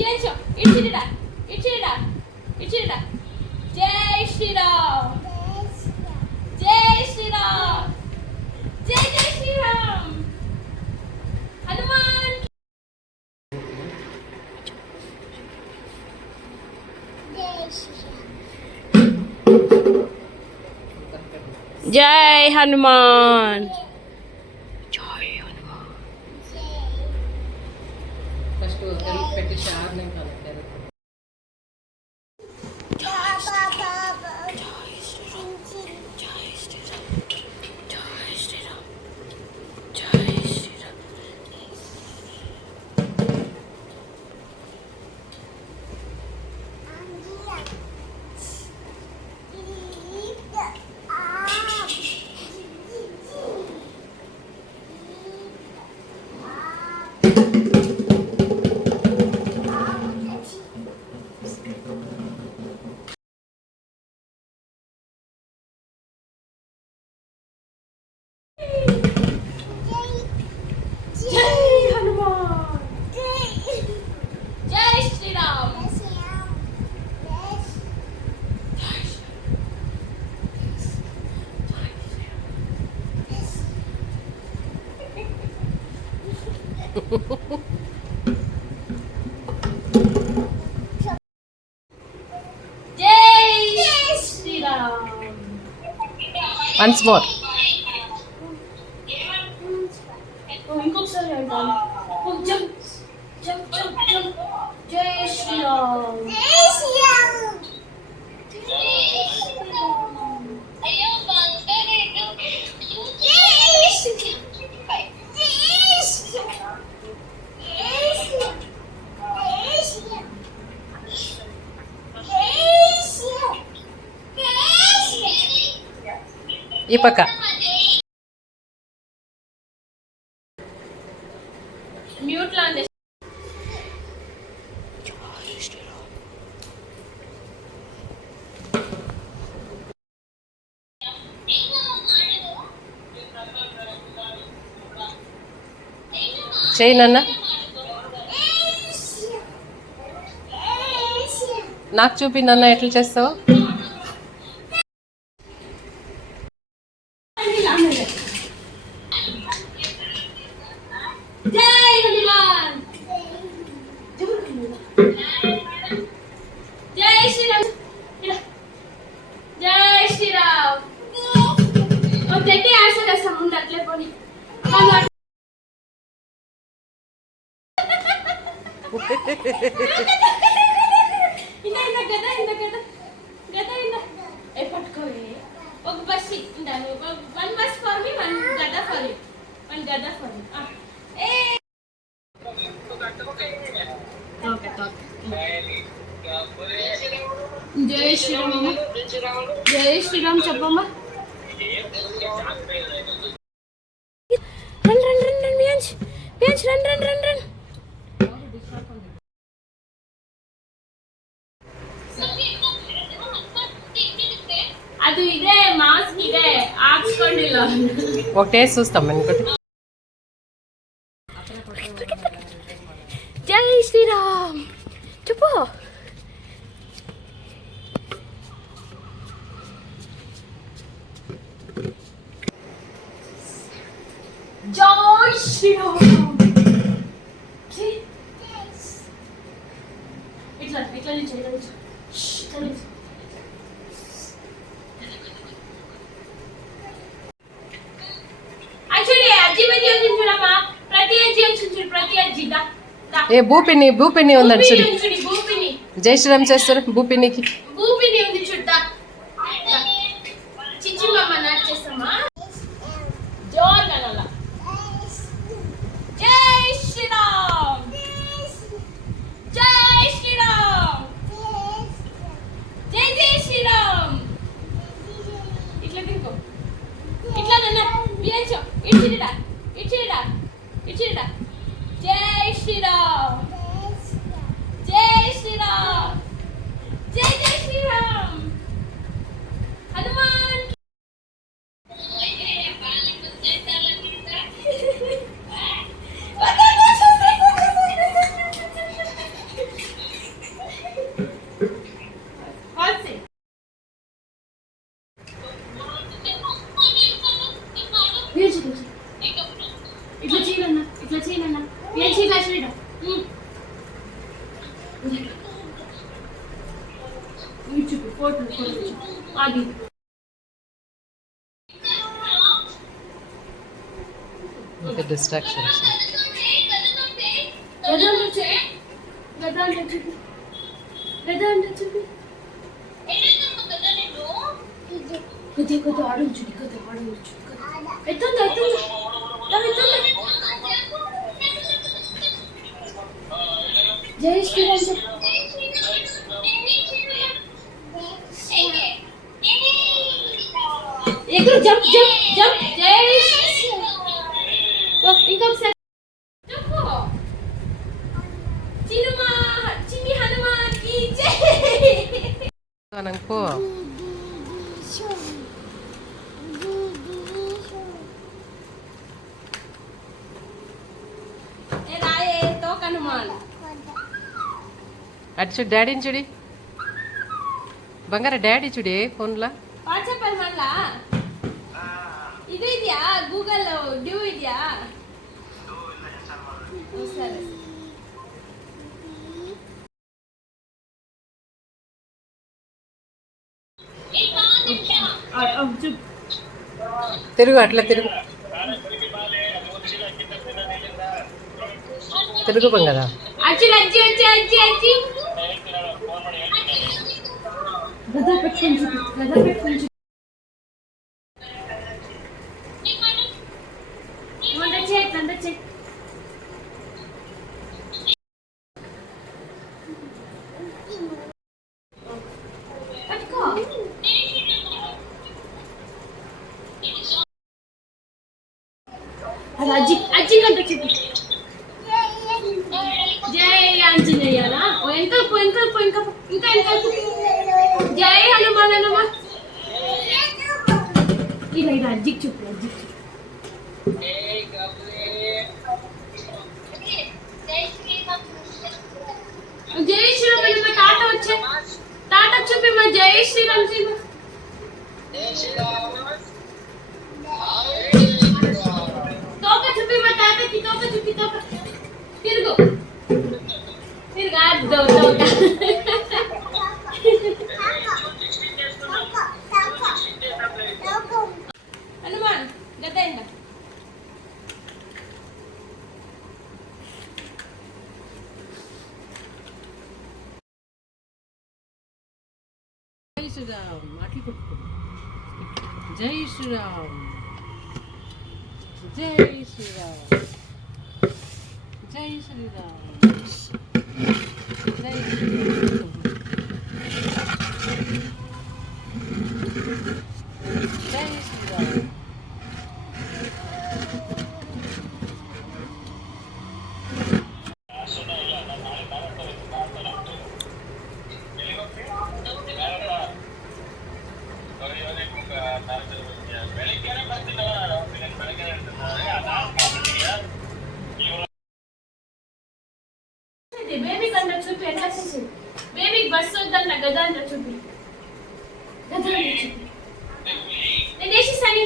వీరంశం ఇచ్చిరా ఇచ్చిరా ఇచ్చిరా జై శ్రీరామ్ జై శ్రీరామ్ జై జై శ్రీరామ్ హనుమాన్ జై హనుమాన్ జై హనుమాన్ ఫస్ట్ పెట్టి షార్ని collector Once more. Jump, jump, jump, jump. Jai Shri Ram. Jai Shri Ram. ಈ ಪಕ್ಕ మ్యూట్ లో ఉంది చేయి నాన్న నాకు చూపి నాన్న ఎట్లా చేస్తావు జై హనుమాన్ జై శ్రీరామ్ జై శ్రీరామ్ ఓ తెట్టి ఆసగా సౌండ్ అట్లే పోని పట్టుకోవే ఒక బస్ ఇంటాను one bus for me one గడ్డ ఫర్ యూ వన్ గడ్డ ఫర్ యూ జై శ్రీరామ్ జై శ్రీరామ్ చెప్పమ్మా రన్ రన్ రన్ రన్ బియాంజ్ బియాంజ్ రన్ రన్ రన్ రన్ అది ఇదే మాస్క్ ఇదే ఆక్స్ఫర్డ్లో ఒకటే చూస్తాం ఇంకోటి జై శ్రీరామ్ చెప్పు జై శ్రీరామ్ ఇట్లా ఇట్లా నుంచి ఇట్లా నుంచి ఇట్లా నుంచి ఏ భూపిని ఉందండి చూడి జై శ్రీరామ్ చేస్తారు భూపినికి భూపిని ఉంది చూడ్డా చిచ్చిమమ్మ నాచేస్తామా జోర్ గనల జై శ్రీరామ్ జై శ్రీరామ్ జై జై శ్రీరామ్ ఇట్లా తిరుకో ఇట్లా నన్న వీరంశం ఇచ్చిరా ఇచ్చిరా ఇచ్చిరా జై శ్రీరామ్ జై శ్రీరామ్ జై జై ఇవి చూపి ఫోటో చూపి అది ఇంకా డిస్ట్రాక్షన్స్. గదా అంటే చూపి గదా అంటే చూపి కొద్ది ఆడు చూపి కొద్ది ఆడు చూపి ఎత్తుందా జై శ్రీరామ్ చెప్పు. ఎగురు జంప్ జై ఇంకొకసారి చెప్పు. చిన్ని హనుమాన్ కి జై. అనుకో ఏ రాయే తో హనుమాన్. అటు చూడు డాడీని చూడి బంగారా, డాడీ చూడి ఫోన్లో. వాట్సాప్ ಅಲ್ಲಿ ಮಲ್ಲ ಇದು ಇದೆಯಾ ಗೂಗಲ್ ಡ್ಯೂ ಇದೆಯಾ ಸರಿ తిరుగు, అట్లా తిరుగు తిరుగు బంగారా. అచ్చి అచ్చి అచ్చి అచ్చి అచ్చి గదా పెట్టుకొని అజ్జి కంట చూపి. జై ఆంజనేయనా. ఇంకా జై హనుమాన్ హనుమాన్. ఇలా అజ్జికి చూపి జై శ్రీరామ్ అని మా తాత వచ్చే తాత చూపి మా జై శ్రీరామ్ చూపి. తోక చూపి మా తాతకి తోక చూపి తోక తిరుగు అద్దో తోక. హనుమాన్ గద్ద ఎంత జై శ్రీరామ్ అట్లు కొట్టుకో. జై శ్రీరామ్ జై శ్రీరామ్ జై శ్రీరామ్ జై శ్రీరామ్ జై శ్రీరామ్. బేబీ కంట చూపి ఎట్లా చేసి బేబీ బస్ వద్దన్న గదా అంట చూపి గదా అంట చూపి. నేను వేసిస్తాను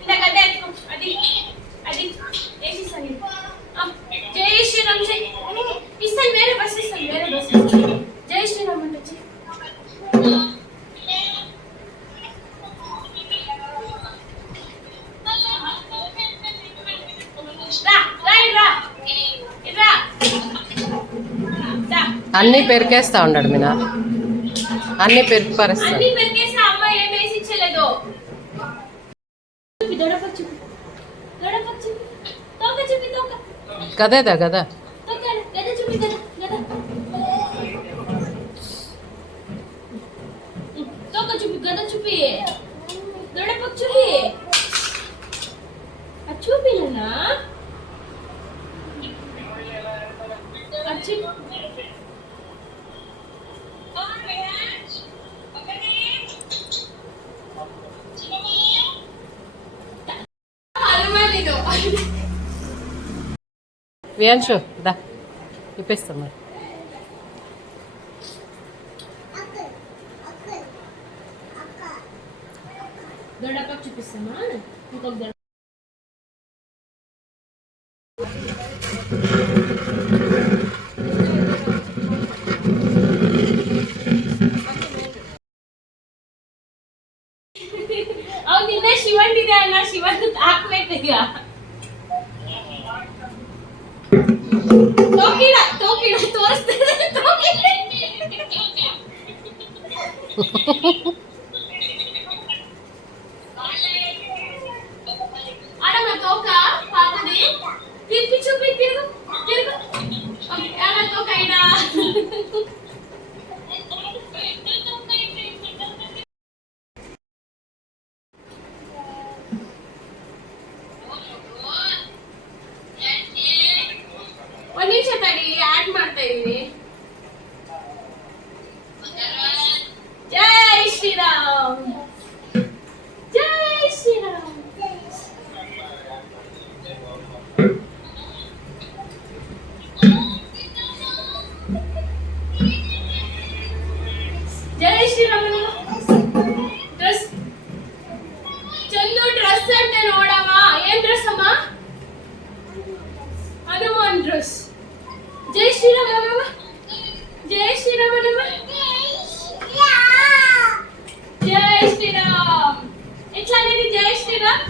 ఇంత గద్ద ఎత్తుకో అది వేసిస్తాను. జై శ్రీరామ్ జై ఇస్తాను వేరే బస్ జై శ్రీరామ్ అంటే చెయ్యి. అన్నీ పెరికేస్తా ఉన్నాడు మీనా, అన్నీ పెరికి పరుస్తాడు. అన్ని పెరికేసి అమ్మాయి ఏం వేసి ఇచ్చలేదు. గదేదా గదా చూపి గద చూపి దొడపక్ చూపి చూపినా అచ్చి వ్యాంశు దా ఇప్పిస్తాం మరి. దొడపక్ చూపిస్తామా ఇంకొక దొడ ಮುಂದೆ ಶಿವಂದಿದೆ ಅಲ್ಲ, ಶಿವಂದು ಹಾಕ್ಬೇಕು ಈಗ. ತೋಕಿಡ ತೋಕಿಡ ತೋರಿಸ್ತಾರೆ, ತೋಕಿಡ. ఆడమ్మ తోక పాపది తిప్పి చూపి తిరుగు తిరుగు. ఆడ తోక ఇడా. ಒಂದು ನಿಮಿಷ ತಡಿ, ಆಡ್ ಮಾಡ್ತಾ ಇದೀನಿ. ಜೈ ಶ್ರೀರಾಮ್, ಜೈ ಶ್ರೀರಾಮ್. జై శ్రీరామ్. డ్రెస్ చందు డ్రెస్ అంటే ನೋಡಮ್ಮ. ఏం డ్రెస్ అమ్మా? హనుమాన్ డ్రెస్. జై శ్రీరామ్ అమ్మా. జై శ్రీరామ్ అమ్మా. జై శ్రీరామ్. ఎట్లా అనేది జై శ్రీరామ్?